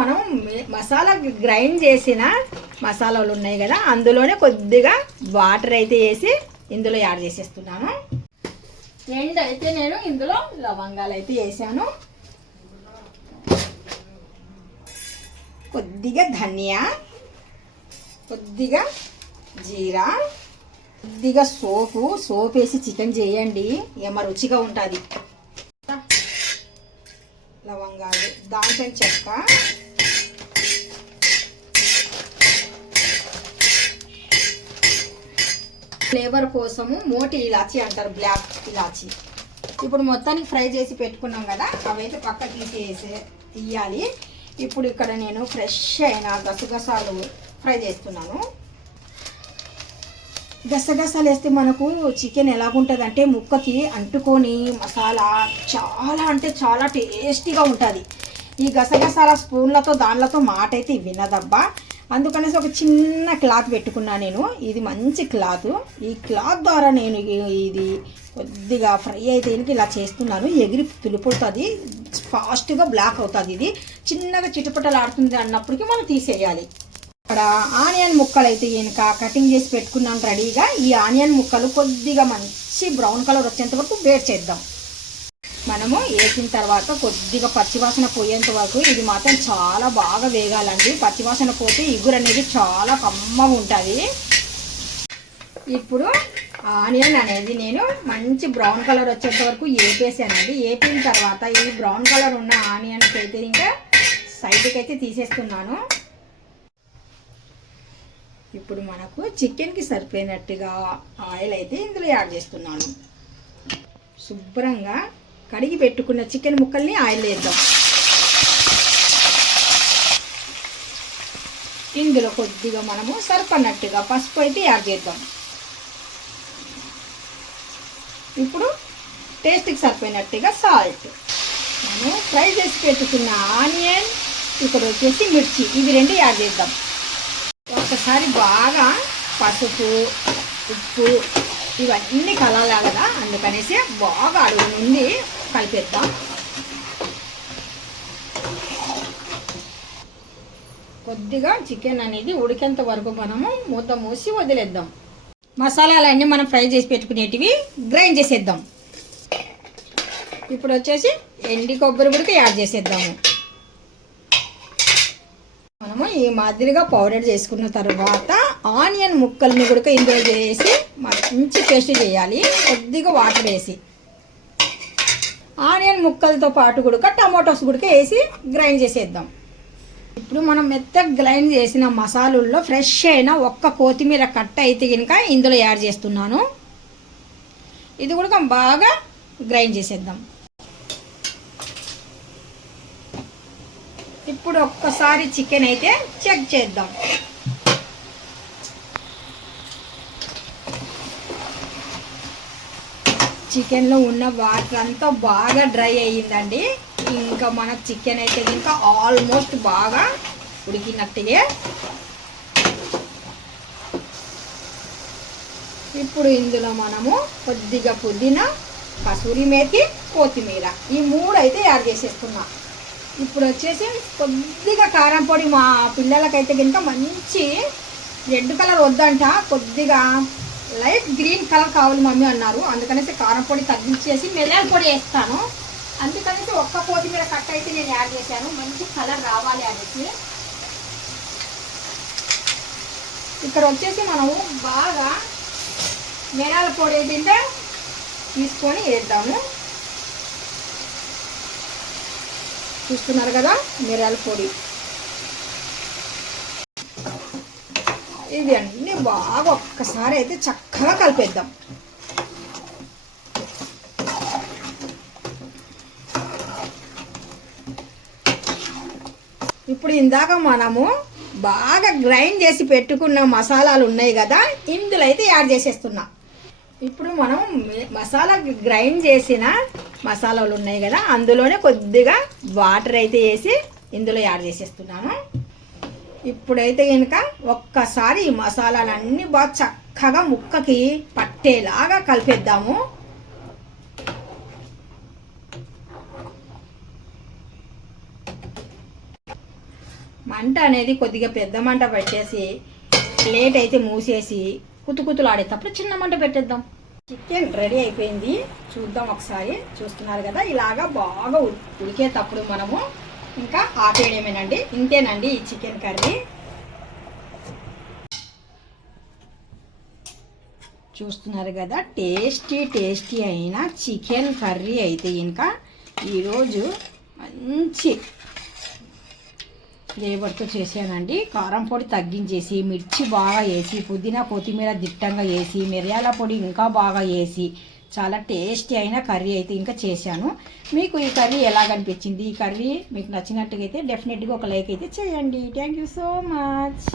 మనం మసాలా గ్రైండ్ చేసిన మసాలాలు ఉన్నాయి కదా అందులోనే కొద్దిగా వాటర్ అయితే వేసి ఇందులో యాడ్ చేసేస్తున్నాను. రెండు అయితే నేను ఇందులో లవంగాలు అయితే వేసాను. కొద్దిగా ధనియా కొద్దిగా జీరా కొద్దిగా సోపు. సోప్ వేసి చికెన్ చేయండి ఏమ రుచిగా ఉంటుంది. లవంగాలు దాల్చిన చెక్క. ఫ్లేవర్ కోసము మోటి ఇలాచి అంటారు బ్లాక్ ఇలాచి. ఇప్పుడు మొత్తానికి ఫ్రై చేసి పెట్టుకున్నాం కదా అవైతే పక్క తీసేసి తీయాలి. ఇప్పుడు ఇక్కడ నేను ఫ్రెష్ అయిన గసగసాలు ఫ్రై చేస్తున్నాను. గసగసాలు వేస్తే మనకు చికెన్ ఎలాగుంటుంది అంటే ముక్కకి అంటుకొని మసాలా చాలా అంటే చాలా టేస్టీగా ఉంటుంది. ఈ గసగసాల స్పూన్లతో దానిలతో మాట అయితే వినదబ్బా. అందుకనేసి ఒక చిన్న క్లాత్ పెట్టుకున్నా నేను. ఇది మంచి క్లాత్. ఈ క్లాత్ ద్వారా నేను ఇది కొద్దిగా ఫ్రై అయితే ఇలా చేస్తున్నాను? ఎగిరి తులిపోతుంది ఫాస్ట్గా బ్లాక్ అవుతుంది ఇది. చిన్నగా చిటపటలు ఆడుతుంది అన్నప్పటికీ మనం తీసేయాలి. ఇక్కడ ఆనియన్ ముక్కలు అయితే ఈయనక కటింగ్ చేసి పెట్టుకున్నాను రెడీగా. ఈ ఆనియన్ ముక్కలు కొద్దిగా మంచి బ్రౌన్ కలర్ వచ్చేంత వరకు వేట్ చేద్దాం. మనము వేసిన తర్వాత కొద్దిగా పచ్చివాసన పోయేంత వరకు ఇది మాత్రం చాలా బాగా వేగాలండి. పచ్చివాసన పోతే ఇగురు అనేది చాలా కమ్మగా ఉంటుంది. ఇప్పుడు ఆనియన్ అనేది నేను మంచి బ్రౌన్ కలర్ వచ్చేంత వరకు ఏపేసానండి. ఏపిన తర్వాత ఈ బ్రౌన్ కలర్ ఉన్న ఆనియన్కి అయితే ఇంకా సైడ్కి అయితే తీసేస్తున్నాను. ఇప్పుడు మనకు చికెన్కి సరిపోయినట్టుగా ఆయిల్ అయితే ఇందులో యాడ్ చేస్తున్నాను. శుభ్రంగా కడిగి పెట్టుకున్న చికెన్ ముక్కల్ని ఆయిల్ వేద్దాం. ఇందులో కొద్దిగా మనము సరిపడినట్టుగా పసుపు అయితే యాడ్ చేద్దాం. ఇప్పుడు టేస్ట్కి సరిపోయినట్టుగా సాల్ట్. మనం ఫ్రై చేసి పెట్టుకున్న ఆనియన్ ఇక్కడ వచ్చేసి మిర్చి ఇవి రెండు యాడ్ చేద్దాం. ఒకసారి బాగా పసుపు ఉప్పు ఇవన్నీ కలవాలి కదా అందుకనేసి బాగా అడుగు నుండి కలిపేద్దాం. కొద్దిగా చికెన్ అనేది ఉడికేంత వరకు మనము మూత మూసి వదిలేద్దాం. మసాలాలన్నీ మనం ఫ్రై చేసి పెట్టుకునేటివి గ్రైండ్ చేసేద్దాం. ఇప్పుడు వచ్చేసి ఎండి కొబ్బరి కూడా యాడ్ చేసేద్దాము. మనము ఈ మాదిరిగా పౌడర్ చేసుకున్న తర్వాత ఆనియన్ ముక్కల్ని కూడా ఇందులో చేసి మంచి పేస్ట్ చేయాలి. కొద్దిగా వాటర్ వేసి. ఆనియన్ ముక్కలతో పాటు కూడా టమాటోస్ కూడా వేసి గ్రైండ్ చేసేద్దాం. ఇప్పుడు మనం మెత్తగా గ్రైండ్ చేసిన మసాలుల్లో ఫ్రెష్ అయిన ఒక్క కొత్తిమీర కట్ట అయితే కనుక ఇందులో యాడ్ చేస్తున్నాను. ఇది కూడా బాగా గ్రైండ్ చేసేద్దాం. ఇప్పుడు ఒక్కసారి చికెన్ అయితే చెక్ చేద్దాం. చికెన్లో ఉన్న వాటర్ అంతా బాగా డ్రై అయ్యిందండి. ఇంకా మన చికెన్ అయితే ఇంకా ఆల్మోస్ట్ బాగా ఉడికినట్టుగా ఇప్పుడు ఇందులో మనము కొద్దిగా పుదీనా కసూరి మేతి కొత్తిమీర ఈ మూడు అయితే యాడ్ చేసేస్తున్నాం. ఇప్పుడు వచ్చేసి కొద్దిగా కారం పొడి మా పిల్లలకైతే కనుక మంచి రెడ్ కలర్ వద్దంట. కొద్దిగా లైట్ గ్రీన్ కలర్ కావాలి మమ్మీ అన్నారు. అందుకనేసి కారం పొడి తగ్గించేసి మిరియాల పొడి వేస్తాను. అందుకనేసి ఒక్క కొత్తిమీర కట్ అయితే నేను యాడ్ చేశాను. మంచి కలర్ రావాలి అనేసి ఇక్కడ వచ్చేసి మనము బాగా మిరియాల పొడి ఏంటంటే తీసుకొని వేద్దాము. చూస్తున్నారు కదా మిరాల పొడి. ఇవి అన్నీ బాగా ఒక్కసారి అయితే చక్కగా కలిపేద్దాం. ఇప్పుడు ఇందాక మనము బాగా గ్రైండ్ చేసి పెట్టుకున్న మసాలాలు ఉన్నాయి కదా ఇందులో అయితే యాడ్ చేసేస్తున్నా. ఇప్పుడు మనం మసాలా గ్రైండ్ చేసిన మసాలాలు ఉన్నాయి కదా అందులోనే కొద్దిగా వాటర్ అయితే వేసి ఇందులో యాడ్ చేసేస్తున్నాను. ఇప్పుడైతే కనుక ఒక్కసారి ఈ మసాలాలన్నీ బాగా చక్కగా ముక్కకి పట్టేలాగా కలిపేద్దాము. మంట అనేది కొద్దిగా పెద్ద మంట పెట్టేసి ప్లేట్ అయితే మూసేసి కుతుకుతులు ఆడేటప్పుడు చిన్న మంట పెట్టేద్దాం. చికెన్ రెడీ అయిపోయింది. చూద్దాం ఒకసారి. చూస్తున్నారు కదా ఇలాగా బాగా ఉడికేటప్పుడు మనము ఇంకా ఆపేయడమేనండి ఇంతేనండి ఈ చికెన్ కర్రీ. చూస్తున్నారు కదా టేస్టీ టేస్టీ అయిన చికెన్ కర్రీ అయితే ఇంకా ఈరోజు మంచి ఫ్లేవర్తో చేశానండి. కారం పొడి తగ్గించేసి మిర్చి బాగా వేసి పుదీనా కొత్తిమీర దిట్టంగా వేసి మిరియాల పొడి ఇంకా బాగా వేసి చాలా టేస్టీ అయిన కర్రీ అయితే ఇంకా చేశాను. మీకు ఈ కర్రీ ఎలాగనిపించింది ఈ కర్రీ మీకు నచ్చినట్టుగా అయితే డెఫినెట్గా ఒక లైక్ అయితే చేయండి. Thank you so much